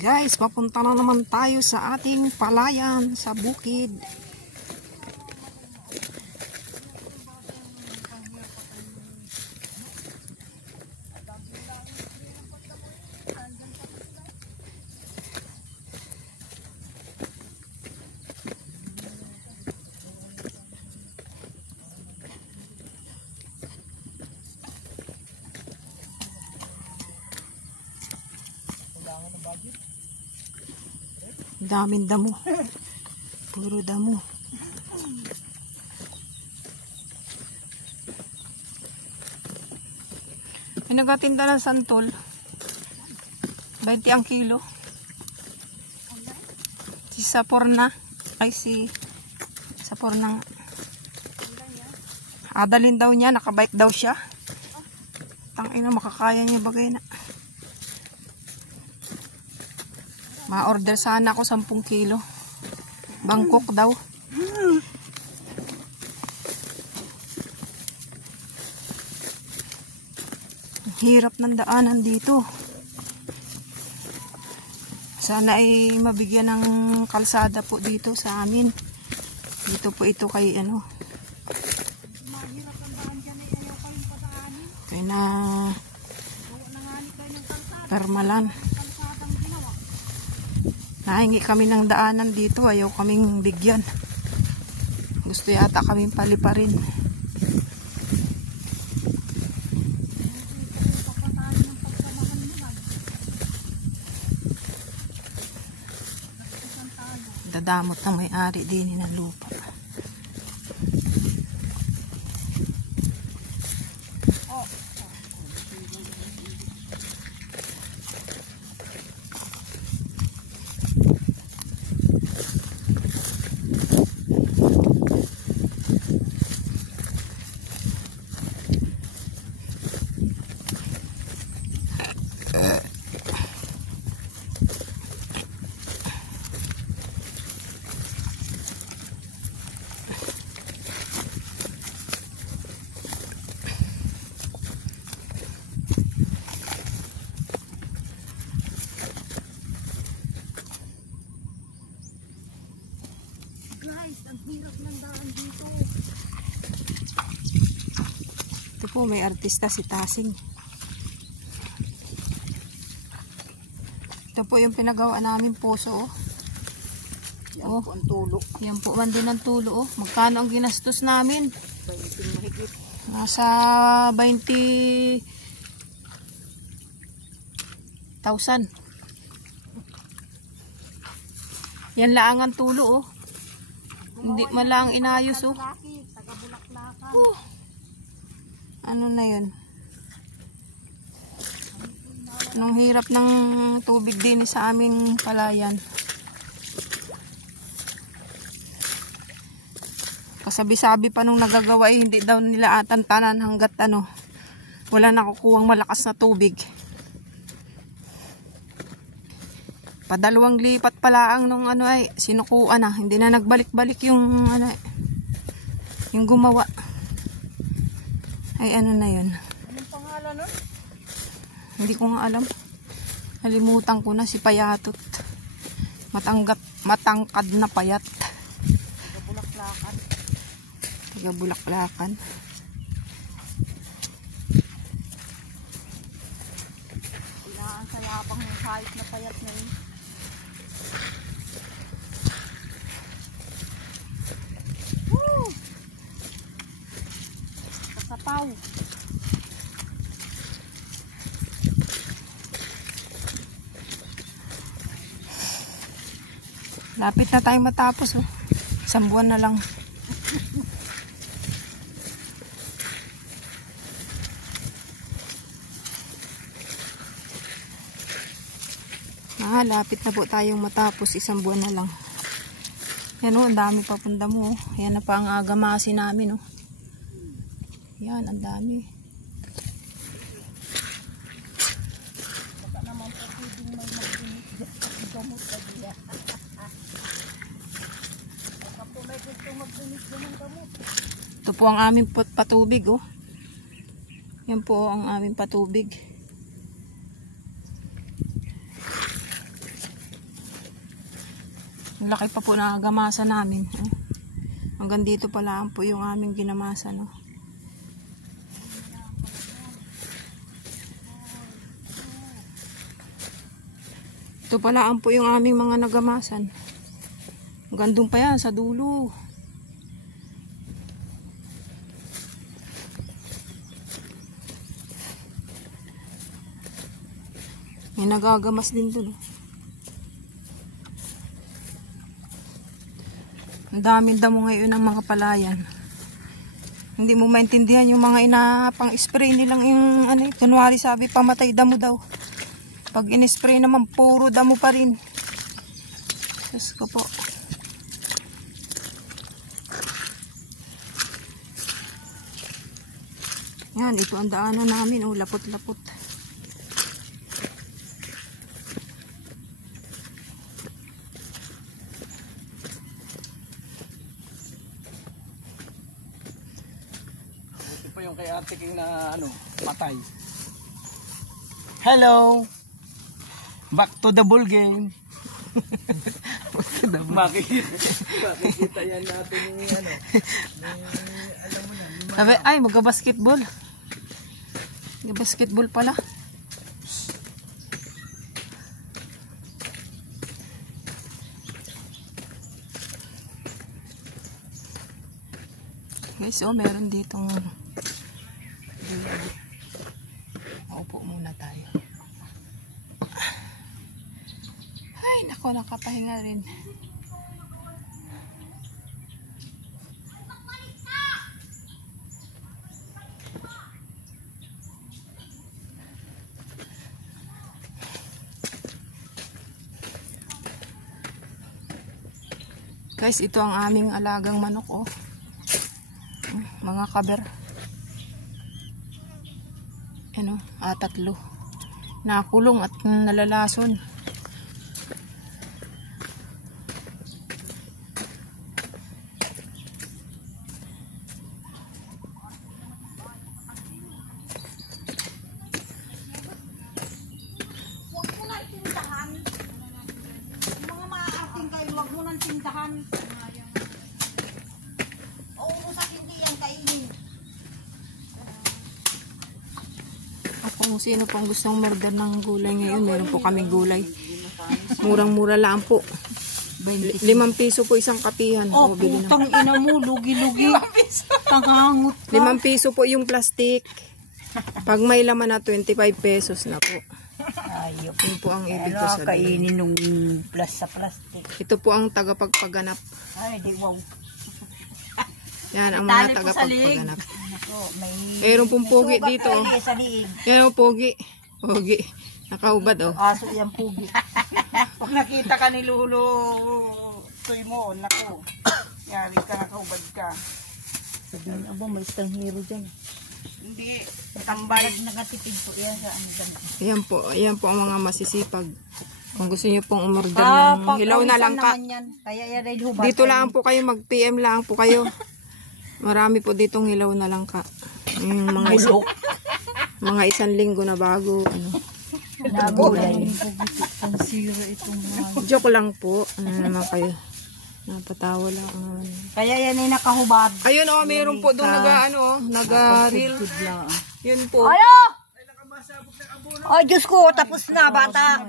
Guys, papunta na naman tayo sa ating palayan sa bukid. Daming damo. Puro damo. May nagatinda ng santol. 20 ang kilo. Si Saporna. Ay si Saporna. Adalin daw niya. Nakabike daw siya. Tangina, makakaya niya bagay na. Ma-order sana ako 10 kilo. Bangkok daw. Ang hirap ng daanan dito. Sana ay mabigyan ng kalsada po dito sa amin. Dito po ito kay ano. Kaya na Permalan. Nahingi kami ng daanan dito, ayaw kaming bigyan. Gusto yata kaming paliparin. Dadamot ng may-ari din ng lupa. Ang hirap ng daan dito. Ito po, may artista si Tasing. Ito po yung pinagawa namin poso. Oh. Yan po ang tulo. Yan po man din ang tulo. Oh. Magkano ang ginastos namin? 20 mahigit. Nasa 20,000. Yan lang ang tulo. Oh. Hindi man lang inayos. Oh. Oh. Ano na yun? Anong hirap ng tubig din sa aming palayan. Kasabi-sabi pa nung nagagawa hindi daw nila atantanan hanggat ano, wala nakukuhang malakas na tubig. Padalawang lipat pala ang nung ano ay sinukuan na, hindi na nagbalik-balik yung ano yung gumawa. Ay ano na yun. Anong pangalan nun? Hindi ko nga alam. Nalimutan ko na, si Payatot. Matangkad na payat. Taga-Bulaklakan. Taga-Bulaklakan. Kailangan sa yapang ng kahit na payat na yun. Woo! Kasapaw. Lapit na tayo matapos. Oh. 1 buwan na lang. Lapit na po tayong matapos. 1 buwan na lang. Yan o, ang dami pa pong damo. Yan na pa ang agamasin namin. Oh. Yan, ang dami. Baka naman po pwedeng may magdinig. Gamot ka diya. Baka po may gusto magdinig ng gamot. Ito po ang aming patubig. Oh. Yan po ang aming patubig. Laki pa po na gamasa namin. Hanggang dito pala po yung aming ginamasa, no. Ito pala po yung aming mga nagamasan. Hanggang doon pa yan sa dulo. May nagagamas din doon. Ang daming damo ngayon ng mga palayan. Hindi mo maintindihan yung mga inapang spray nilang yung ano, kunwari sabi pamatay damo daw. Pag in-spray naman puro damo pa rin. Diyos ko po. Yan, ito ang daanan namin. Oh, lapot-lapot. Yung kay Ate King na ano, patay. Hello! Back to the ball game. Makikita yan natin yung ano. Alam mo na. Sabi, ay, magka-basketball. Basketball pala. Guys, oh, meron ditong maupo muna tayo. Ay, nako, nakapahinga rin. Guys, ito ang aming alagang manok, oh. Mga kaber. Ano, tatlo. Nakulong at nalalason. Huwag mo na itindahan. Mga maaating kayo, huwag mo nang tindahan. Oo, sa hindi yan kainin. Kung sino pang gustong murder ng gulay ngayon, meron po kaming gulay. Murang-mura lang po. 5 piso po isang kapihan. Oh, bili na. putang ina mo, lugi-lugi. Tangangot ka. 5 piso po yung plastic. Pag may laman na 25 pesos na po. Ayok. Yun po ang ibig ko Ano, sabihin. kainin nung plus sa plastic. Ito po ang tagapagpaganap. Ay, di wow. Yan ang Tali mga po sa liig. tagapagpaganap. Ako, may... Meron pong pogi sugat dito. kayo sa liig. Yan o, pogi. Pogi. Nakaubad oh. Aso yan, pugi. Pag nakita ka ni Lulo, tuy mo, naku. Yari ka, nakaubad ka. Sabihin, abo, may isang hero dyan. Hindi, tambalag nakatipid po yan sa ano dyan. Ayan po ang mga masisipag. Kung gusto niyo pong umorder ng hilaw na lang ka. Kaya yan ay hubad. Dito lang po kayo, mag-PM lang po kayo. Marami po ditong hilaw na lang ka. Yung mga 1 linggo na bago. Ano. Nagulay. Ang sira itong mga... Joke lang po. Ano naman kayo. Napatawa lang. Kaya yan ay nakahubad. Ayun oh, mayroon po doon naga-reel. Yun po. Ayo! Ay, Diyos ko, tapos na, bata.